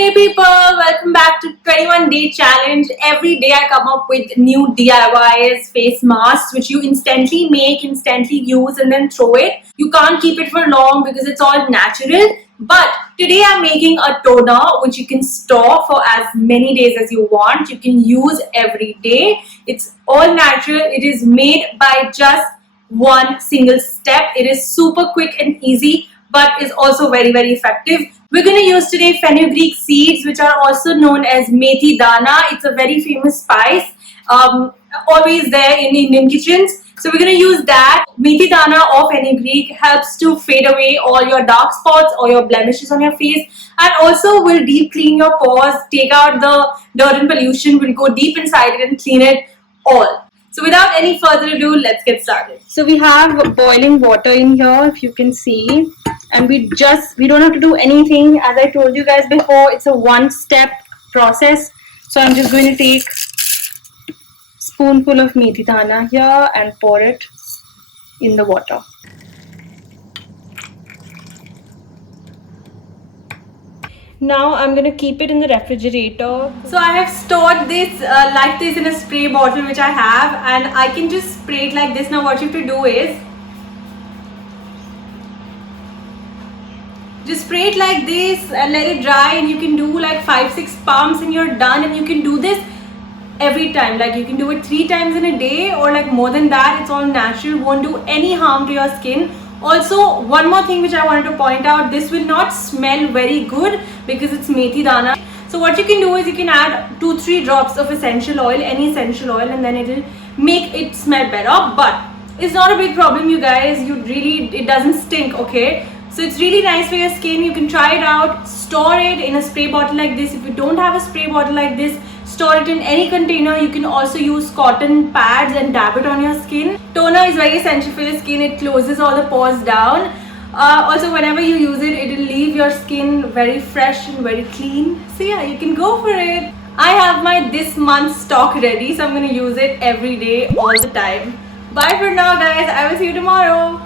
Hey people, welcome back to 21 Day Challenge. Every day I come up with new DIYs, face masks, which you instantly make, instantly use and then throw it. You can't keep it for long because it's all natural. But today I'm making a toner which you can store for as many days as you want. You can use every day. It's all natural. It is made by just one single step. It is super quick and easy, but is also very effective. We're going to use today fenugreek seeds, which are also known as methi dana. It's a very famous spice, always there in Indian kitchens. So we're going to use that. Methi dana or fenugreek helps to fade away all your dark spots or your blemishes on your face, and also will deep clean your pores, take out the dirt and pollution, will go deep inside it and clean it all. So without any further ado, let's get started. So we have boiling water in here, if you can see, and we don't have to do anything. As I told you guys before, it's a one-step process. So I'm just going to take a spoonful of methi dana here and pour it in the water. Now I'm going to keep it in the refrigerator. So I have stored this like this in a spray bottle which I have, and I can just spray it like this. Now what you have to do is just spray it like this and let it dry, and you can do like 5-6 pumps and you're done. And you can do this every time, like you can do it 3 times in a day or like more than that. It's all natural, won't do any harm to your skin. Also, one more thing which I wanted to point out, this will not smell very good because it's methi dana. So what you can do is you can add 2-3 drops of essential oil, any essential oil, and then it will make it smell better. But it's not a big problem, you guys. It doesn't stink, okay? So it's really nice for your skin. You can try it out. Store it in a spray bottle like this. If you don't have a spray bottle like this, store it in any container. You can also use cotton pads and dab it on your skin. Toner is very essential for your skin. It closes all the pores down. Also, whenever you use it, it will leave your skin very fresh and very clean. So yeah, you can go for it. I have my this month's stock ready, so I'm going to use it every day, all the time. Bye for now, guys. I will see you tomorrow.